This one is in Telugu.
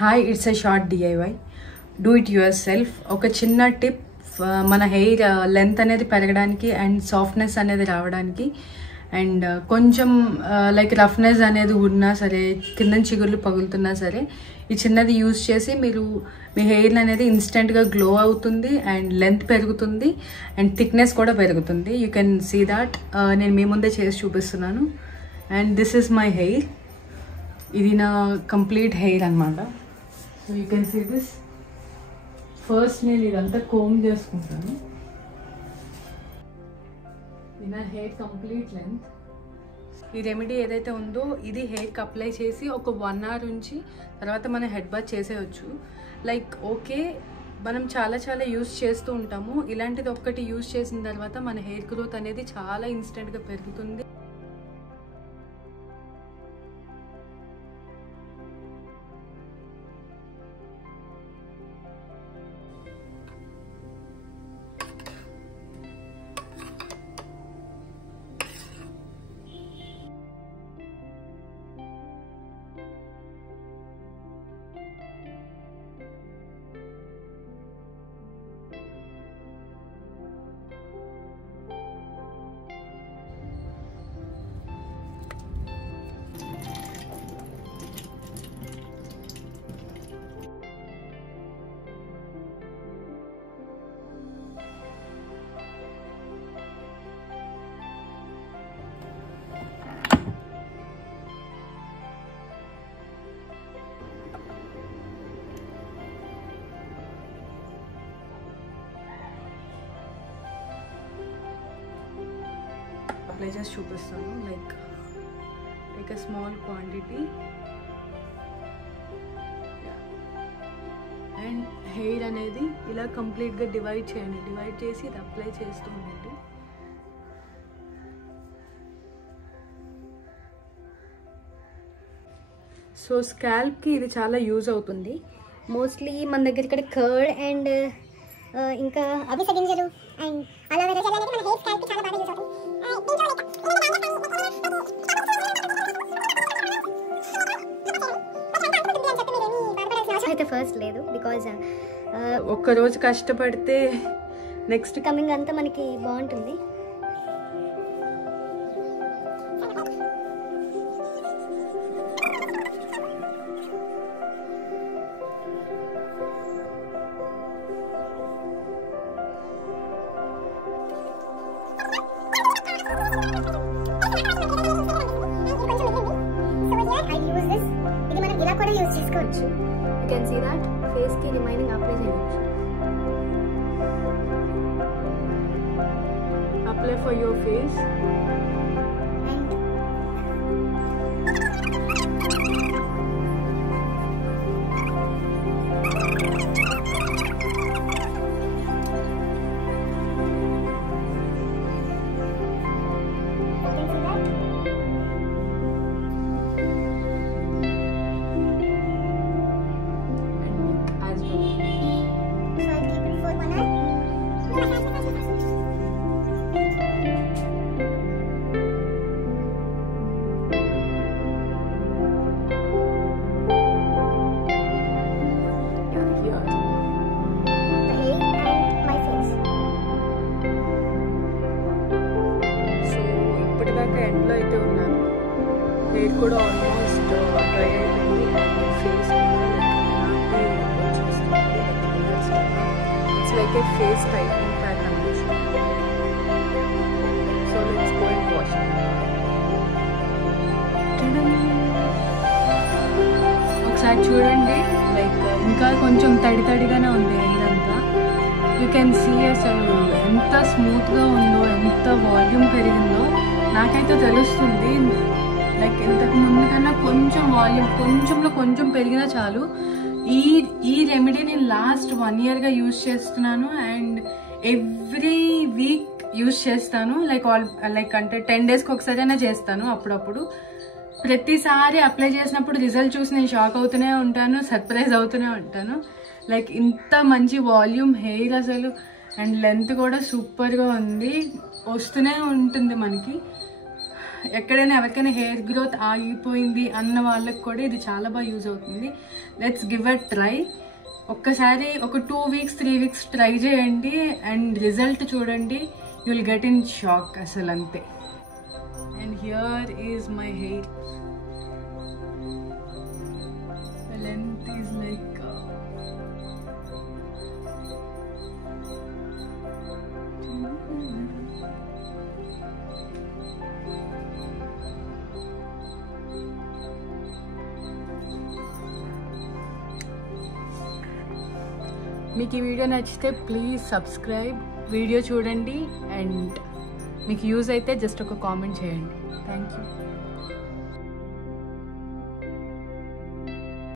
Hi, it's a short DIY. Do it your self. ఒక చిన్న టిప్, మన హెయిర్ లెంత్ అనేది పెరగడానికి అండ్ సాఫ్ట్నెస్ అనేది రావడానికి అండ్ కొంచెం లైక్ రఫ్నెస్ అనేది ఉన్నా సరే, కింద చిగుర్లు పగులుతున్నా సరే, ఈ చిన్నది యూజ్ చేసి మీరు మీ హెయిర్ అనేది ఇన్స్టెంట్గా గ్లో అవుతుంది అండ్ లెంత్ పెరుగుతుంది అండ్ థిక్నెస్ కూడా పెరుగుతుంది. You can see that. నేను మీ ముందే చేసి చూపిస్తున్నాను. And this is my hair. ఇది నా కంప్లీట్ హెయిర్ అనమాట. So you can see this. First నేను ఇదంతా కోమ్ చేసుకుంటాను. ఇది నా హెయిర్ కంప్లీట్ లెంత్. ఈ రెమెడీ ఏదైతే ఉందో ఇది హెయిర్కి అప్లై చేసి ఒక 1 hour ఉంచి తర్వాత మనం హెడ్ బాత్ చేసేయచ్చు. లైక్ ఓకే, మనం చాలా యూజ్ చేస్తూ ఉంటాము. ఇలాంటిది ఒక్కటి యూజ్ చేసిన తర్వాత మన హెయిర్ గ్రోత్ అనేది చాలా ఇన్స్టెంట్గా పెరుగుతుంది. అప్లై చేసి చూపిస్తాను. Like take a small quantity and hair అనేది ఇలా కంప్లీట్గా డివైడ్ చేయండి. డివైడ్ చేసి ఇది అప్లై చేస్తూ ఉండండి. సో స్కాల్ప్కి ఇది చాలా యూజ్ అవుతుంది. మోస్ట్లీ మన దగ్గర ఇక్కడ కర్డ్ అండ్ ఇంకా అవిసె గింజలు అండ్ అలోవెరా జెల్ అనేది మన హెయిర్ స్కాల్ప్ కి చాలా బాగా యూజ్ అవుతుంది. అయితే ఫస్ట్ లేదు, బికాజ్ ఒక్కరోజు కష్టపడితే నెక్స్ట్ కమింగ్ అంతా మనకి బాగుంటుంది. ఇది మనం ఇలా కూడా యూజ్ చేసుకోవచ్చు. You can see that. ఫేస్కి రిమైనింగ్ అప్లై చేయవచ్చు. Apply for your face. ఎండ్లో అయితే ఉన్నాను. హెయిర్ కూడా ఆల్మోస్ట్ డ్రై అయిపోయింది. Face it's like a face tightening pack అన్నమాట. So let's go and wash. ఒకసారి చూడండి, లైక్ ఇంకా కొంచెం తడిగానే ఉంది హెయిర్ అంతా. యూ కెన్ సీ అసలు ఎంత స్మూత్గా ఉందో, ఎంత వాల్యూమ్ పెరిగిందో నాకైతే తెలుస్తుంది. లైక్ ఇంతకు ముందు కన్నా కొంచెం వాల్యూమ్ కొంచెం పెరిగినా చాలు. ఈ రెమెడీ నేను లాస్ట్ 1 yearగా యూజ్ చేస్తున్నాను అండ్ ఎవ్రీ వీక్ యూజ్ చేస్తాను. లైక్ అంటే 10 daysకి ఒకసారైనా చేస్తాను. అప్పుడప్పుడు ప్రతిసారి అప్లై చేసినప్పుడు రిజల్ట్ చూసి నేను షాక్ అవుతూనే ఉంటాను, సర్ప్రైజ్ అవుతూనే ఉంటాను. లైక్ ఇంత మంచి వాల్యూమ్ హెయిర్ అసలు అండ్ లెంత్ కూడా సూపర్గా ఉంది. వస్తూనే ఉంటుంది మనకి. ఎక్కడైనా ఎవరికైనా హెయిర్ గ్రోత్ ఆగిపోయింది అన్న వాళ్ళకి కూడా ఇది చాలా బాగా యూజ్ అవుతుంది. Let's give a try. ఒక్కసారి ఒక 2 weeks 3 weeks ట్రై చేయండి అండ్ రిజల్ట్ చూడండి. You will get in shock అసలు అంతే. And here is my hair. Length is like మీకు ఈ వీడియో నచ్చితే ప్లీజ్ సబ్స్క్రైబ్, వీడియో చూడండి అండ్ మీకు యూజ్ అయితే జస్ట్ ఒక కామెంట్ చేయండి. Thank you.